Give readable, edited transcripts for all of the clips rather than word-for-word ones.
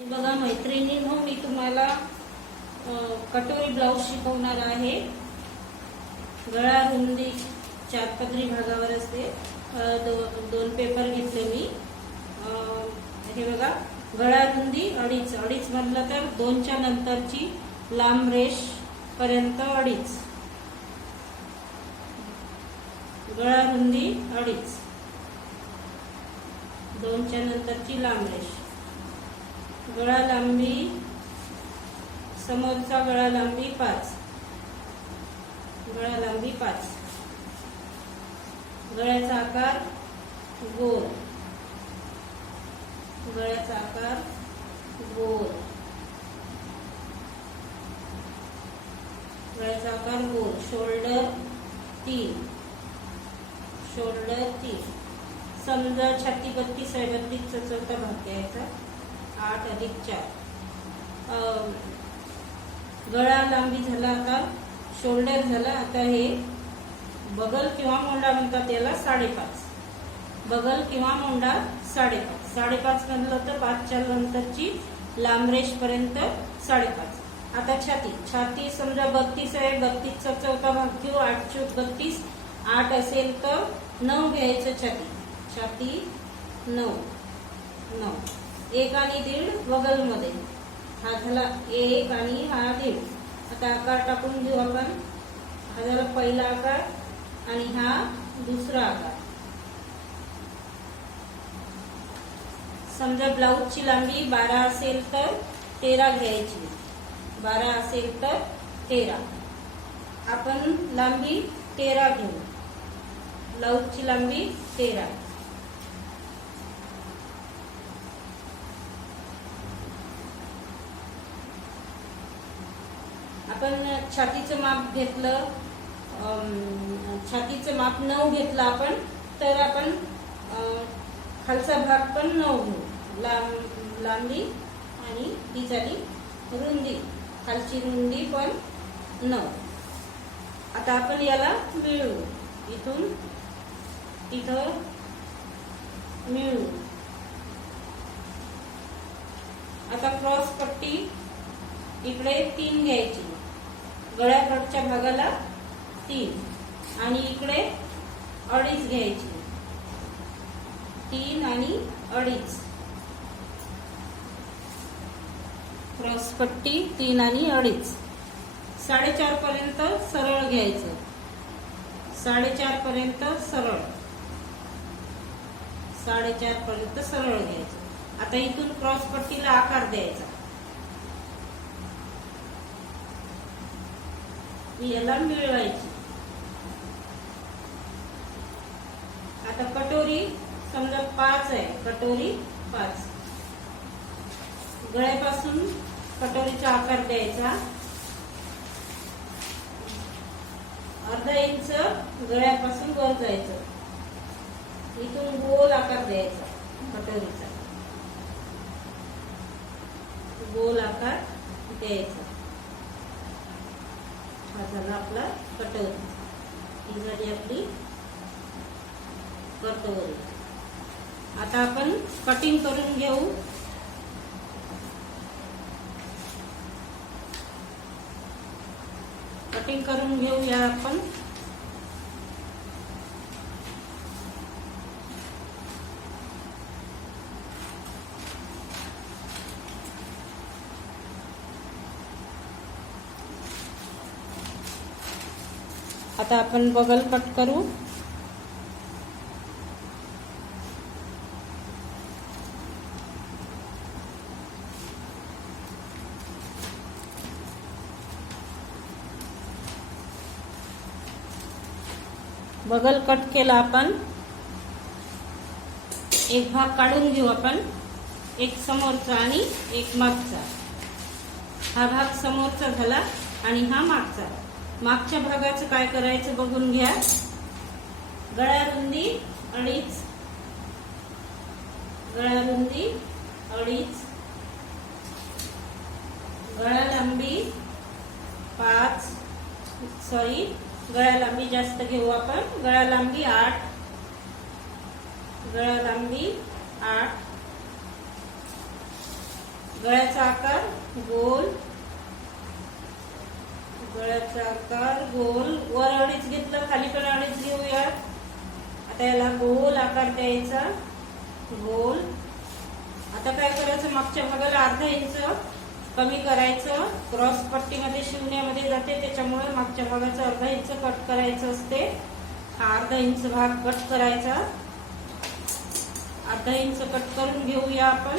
बघा मैत्रिणींनो, मी तुम्हाला कटोरी ब्लाउज शिकवणार आहे। गळा रुंदी चारपदरी भागावर असते। दोन पेपर घेतले मी। हे बघा, गळा रुंदी अडीच अडीच म्हटलं तर 2च्या नंतरची लांब रेष पर्यंत अडीच। गळा रुंदी अडीच, 2च्या नंतरची लांब रेष। गळा लांबी, समोरचा गळा लांबी 5, गळा लांबी 5। गळ्याचा आकार गोल, गळ्याचा आकार गोल, गळ्याचा आकार गोल। Shoulder 3, shoulder 3। समजा छाती 32 आहे, 32चा चौथा भाग घ्यायचा। 8 अधिक 4। गळा लांबी झाला, आता शोल्डर झाला। आता हे बगल किंवा मोंडा म्हणतात याला 5.5। बगल किंवा मोंडा 5.5। 5.5 म्हणलं तर 5च्या नंतरची लांब रेष पर्यंत 5.5। आता छाती, छाती समजा 32 आहे, 32चा चौथा भाग घेऊ। 8 चौक 32, 8 असेल तर 9 घ्यायचं छाती। छाती 9, 9। 1 आणि 1.5 बगल मध्ये, हा झाला 1 आणि हा 1.5। आता आकार टाकून घेऊ आपण। हा झाला पहिला आकार आणि हा दुसरा आकार। समजा ब्लाउजची लांबी 12 असेल तर 13 घ्यायची। 12 असेल तर 13, आपण लांबी 13 घेऊ। ब्लाउजची लांबी 13। आपण छातीचं माप घेतलं, छातीचं माप 9 घेतलं आपण, तर आपण खालचा भाग पण 9 घेऊ। लांबी आणि ही झाली रुंदी, खालची रुंदी पण 9। आता आपण याला मिळवू, इथून इथं मिळवू। आता क्रॉस पट्टी इकडे 3 घ्यायची, गळ्याकडच्या भागाला 3 आणि इकडे 2.5 घ्यायची। 3 आणि 2.5, क्रॉस पट्टी 3 आणि 2.5। 4.5 पर्यंत सरळ घ्यायचं। 4.5 पर्यंत सरळ, 4.5 पर्यंत सरळ घ्यायचं। आता इथून क्रॉस पट्टीला आकार द्यायचा। याला मिळवायची। आता कटोरी समजा 5 आहे, कटोरी 5। गळ्यापासून कटोरीचा आकार द्यायचा। अर्धा इंच गळ्यापासून वर जायचं। इथून गोल आकार द्यायचा कटोरीचा, गोल आकार द्यायचा। हा झाला आपला कटोरी, ही झाली आपली कटोरी। आता आपण कटिंग करून घेऊ। कटिंग करून घेऊया आपण। आता आपण बगल कट करू। बगल कट केला आपण। एक भाग काढून घेऊ आपण, एक समोरचा आणि एक मागचा। हा भाग समोरचा झाला आणि हा मागचा। मागच्या भागाचं काय करायचं बघून घ्या। गळा रुंदी 2.5, गळा रुंदी 2.5, गळा लांबी 5, सॉरी गळा लांबी जास्त घेऊ आपण। गळा लांबी 8, गळा लांबी 8, गळ्याचा आकार गोल, गळ्याचा आकार गोल, वर अडीच घेतलं, खाली पण अडीच घेऊया. आता याला गोल आकार द्यायचा, गोल. आता काय करायचं, मागच्या भागाला अर्धा इंच कमी करायचं. क्रॉस पट्टीमध्ये शिवण्यामध्ये जाते, त्याच्यामुळे मागच्या भागाचं अर्धा इंच कट करायचं असते. हा अर्धा इंच भाग कट करायचा. अर्धा इंच कट करून घेऊया आपण.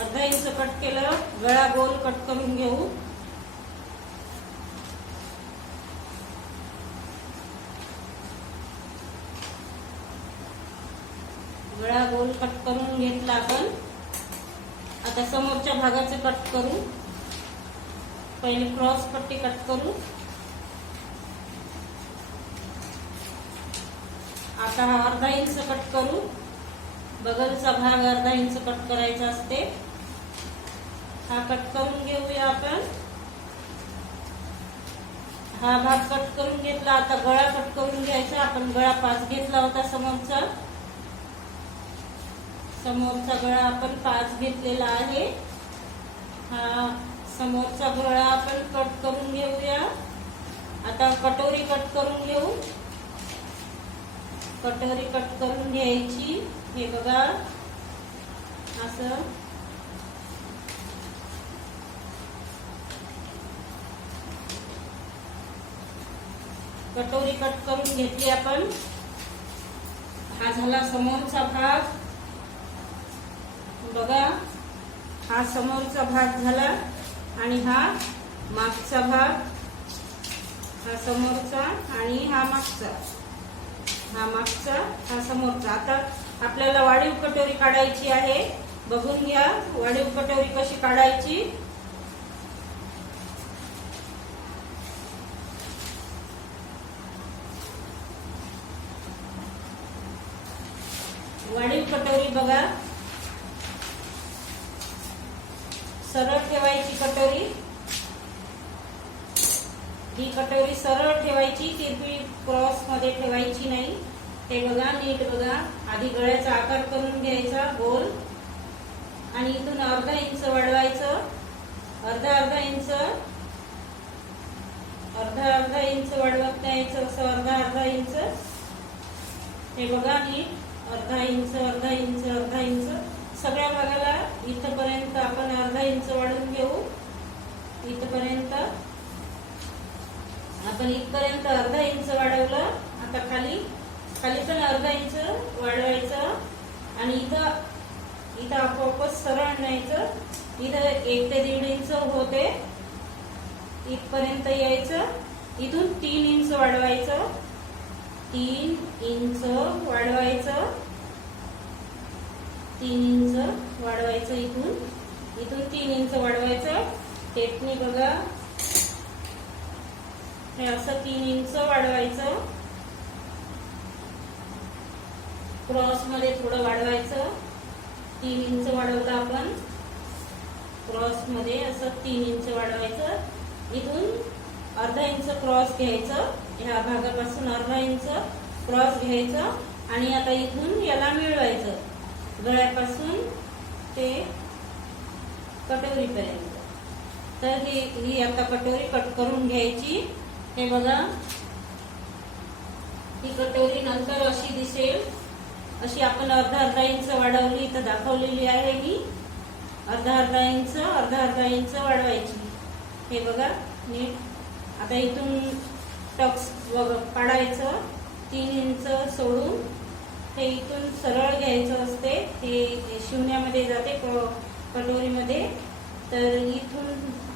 अर्धा इंच कट केलं, गळा गोल कट करून घेऊ. गळा गोल कट करून घेतला आपण. आता समोरच्या भागाचे कट करू. पहिले क्रॉस पट्टी कट करू. आता हा अर्धा इंच कट करू. बगलचा भाग अर्धा इंच कट करायचा असते. हा कट करून घेऊया आपण. हा भाग कट करून घेतला. आता गळा कट करून घ्यायचा. आपण गळा 5 घेतला होता समोरचा. समोरचा गळा आपण 5 घेतलेला आहे. हा समोरचा गळा आपण कट करून घेऊया. आता कटोरी कट करून घेऊ. कटोरी कट करून घ्यायची. हे बघा असं. कटोरी कट करून घेतली आपण. हा झाला समोरचा भाग. बघा हा समोरचा भाग झाला आणि हा मागचा भाग. हा समोरचा आणि हा मागचा. हा मागचा, हा समोरचा. आता आपल्याला वाढीव कटोरी काढायची आहे. बघून घ्या वाढीव कटोरी कशी काढायची. वाढीव कटोरी बघा, सरळ ठेवायची कटोरी. ही कटोरी सरळ ठेवायची, तिरपी क्रॉस मध्ये ठेवायची नाही. ते बघा नीट बघा. आधी गळ्याचा आकार करून घ्यायचा गोल आणि इथून अर्धा इंच वाढवायचं. अर्धा इंच वाढवत न्यायचं. असं अर्धा इंच. हे बघा नीट. अर्धा इंच सगळ्या भागाला इथपर्यंत आपण अर्धा इंच वाढवून घेऊ. इथपर्यंत आपण इथपर्यंत अर्धा इंच वाढवलं. आता खाली पण अर्धा इंच वाढवायचं आणि इथं आपोआपच सरळ न्यायचं. इथं 1 ते 1.5 इंच होते. इथपर्यंत यायचं. इथून 3 इंच वाढवायचं. 3 इंच वाढवायचं. 3 इंच वाढवायचं. इथून 3 इंच वाढवायचं. टेपनी बघा हे असं 3 इंच वाढवायचं. क्रॉस मध्ये थोडं वाढवायचं. 3 इंच वाढवलं आपण. क्रॉस मध्ये असं 3 इंच वाढवायचं. इथून अर्धा इंच क्रॉस घ्यायचं. ह्या भागापासून अर्धा इंच क्रॉस घ्यायचं आणि आता इथून याला मिळवायचं. गळ्यापासून ते कटोरीपर्यंत. तर ही आता कटोरी कट करून घ्यायची. हे बघा ही कटोरी नंतर अशी दिसेल. अशी आपण अर्धा इंच वाढवली. इथं दाखवलेली आहे मी. अर्धा इंच वाढवायची. हे बघा नीट. आता इथून टक्स काढायचं. 3 इंच सोडून हे इथून सरळ घ्यायचं असते. हे शिवण्यामध्ये जाते कटोरीमध्ये. तर इथून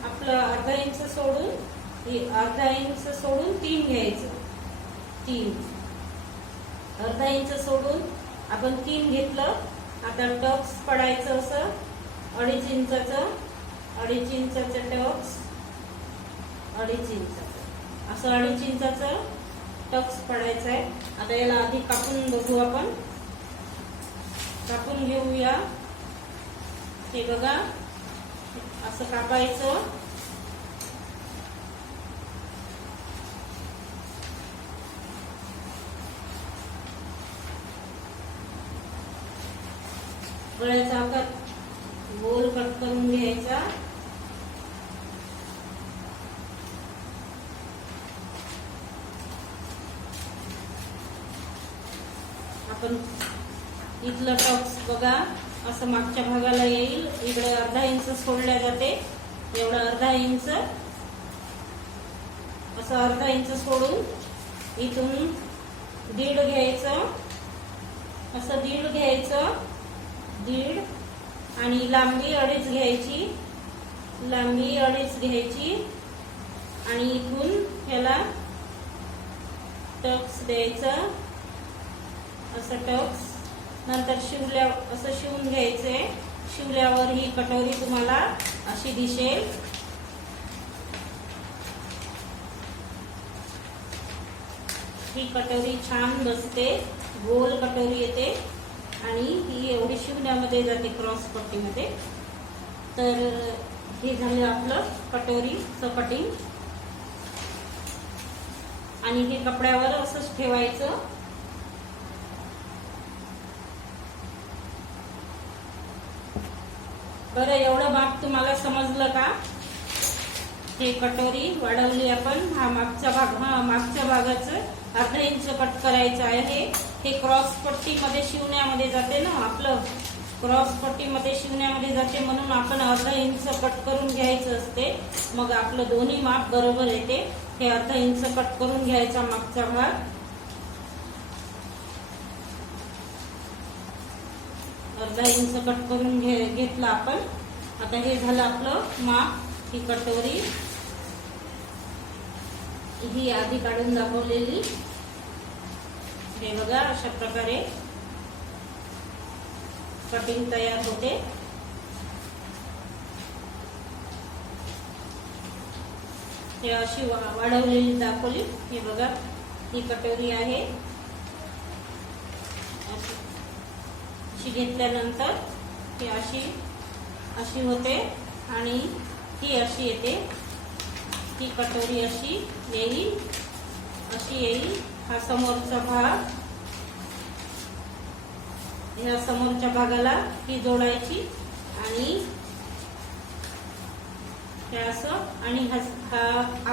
आपलं अर्धा इंच सोडून 3 घ्यायचं. 3 अर्धा इंच सोडून आपण 3 घेतलं. आता टक्स पडायचं असं 2.5 इंचाचं. 2.5 इंचाचं टक्स. 2.5 इंचाचं असं 2.5 इंचाचं टक्स पडायचं आहे. आता याला आधी कापून बघू आपण. कापून घेऊया. हे बघा असं कापायचं. गळ्याचा आकार गोल कट करून घ्यायचा. आपण इथलं टॉप्स बघा असं मागच्या भागाला येईल. इकडे अर्धा इंच सोडल्या जाते. एवढं अर्धा इंच, असं अर्धा इंच सोडून इथून दीड घ्यायचं. असं दीड घ्यायचं, दीड, आणि लांबी 2.5 घ्यायची. लांबी 2.5 घ्यायची आणि इथून ह्याला टक्स द्यायचं. असं टक्स नंतर असं शिवून घ्यायचे. शिवल्यावर ही कटोरी तुम्हाला अशी दिसेल. ही कटोरी छान बसते, गोल कटोरी येते आणि ही एवढी शिवण्यामध्ये जाते क्रॉस पट्टीमध्ये. तर हे झालं आपलं कटोरीचं कटिंग. आणि हे कपड्यावर असंच ठेवायचं. बरं, एवढं माप तुम्हाला समजलं का? हे कटोरी वाढवली आपण. हा मागचा भाग, मागच्या भागाचं अर्धा इंच कट करायचं आहे. हे क्रॉस पट्टीमध्ये शिवण्यामध्ये जाते ना, आपलं क्रॉस पट्टीमध्ये शिवण्यामध्ये जाते म्हणून आपण अर्धा इंच कट करून घ्यायचं असते. मग आपलं दोन्ही माप बरोबर येते. हे अर्धा इंच कट करून घ्यायचा मागचा भाग. अर्धा इंच कट करून घेतला आपण. आता हे झालं आपलं माप. ही कटोरी ही आधी काढून दाखवलेली. हे बघा अशा प्रकारे कटिंग तयार होते. हे अशी वाढवलेली दाखवली. हे बघा ही कटोरी आहे. अशी घेतल्यानंतर ही अशी होते आणि ही अशी येते. ही कटोरी अशी येईल, अशी येईल. हा समोरचा भाग, ह्या समोरच्या भागाला ही जोडायची आणि हे असं, आणि हा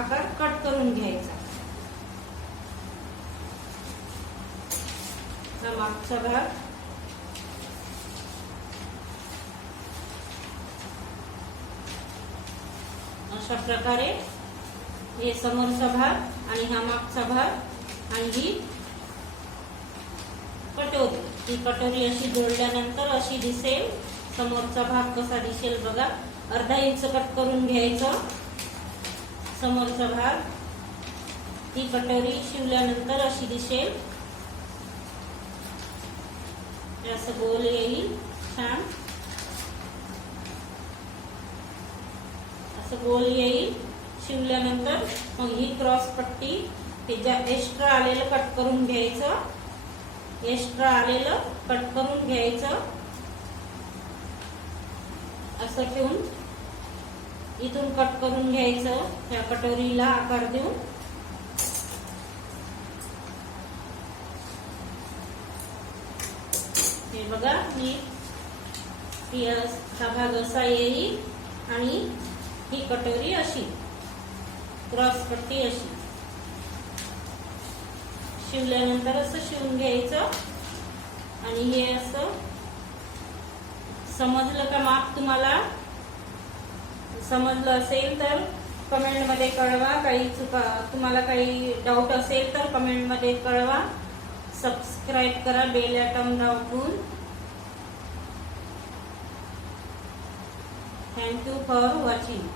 आकार कट करून घ्यायचा. हा मागचा भाग, अशा प्रकारे हे समोरचा भाग आणि हा मागचा भाग आणि ही कटोरी. ही कटोरी अशी जोडल्यानंतर अशी दिसेल. समोरचा भाग कसा दिसेल बघा. अर्धा इंच कट करून घ्यायचं समोरचा भाग. ही कटोरी शिवल्यानंतर अशी दिसेल. असं गोल येईल छान, असं गोल येईल शिवल्यानंतर. मग ही क्रॉस पट्टी, हे ज्या एक्स्ट्रा आलेलं कट करून घ्यायचं. एक्स्ट्रा आलेलं कट करून घ्यायचं. असं ठेवून इथून कट करून घ्यायचं. ह्या कटोरीला आकार देऊन हे बघा. हा भाग असा येईल आणि ही कटोरी अशी, क्रॉस पट्टी अशी शिवल्यानंतर असं शिवून घ्यायचं. आणि हे असं समजलं का माप? तुम्हाला समजलं असेल तर कमेंट मध्ये कळवा. काही तुम्हाला काही डाऊट असेल तर कमेंट मध्ये कळवा. सबस्क्राईब करा बेल आयकॉन दाबून. Thank you for watching.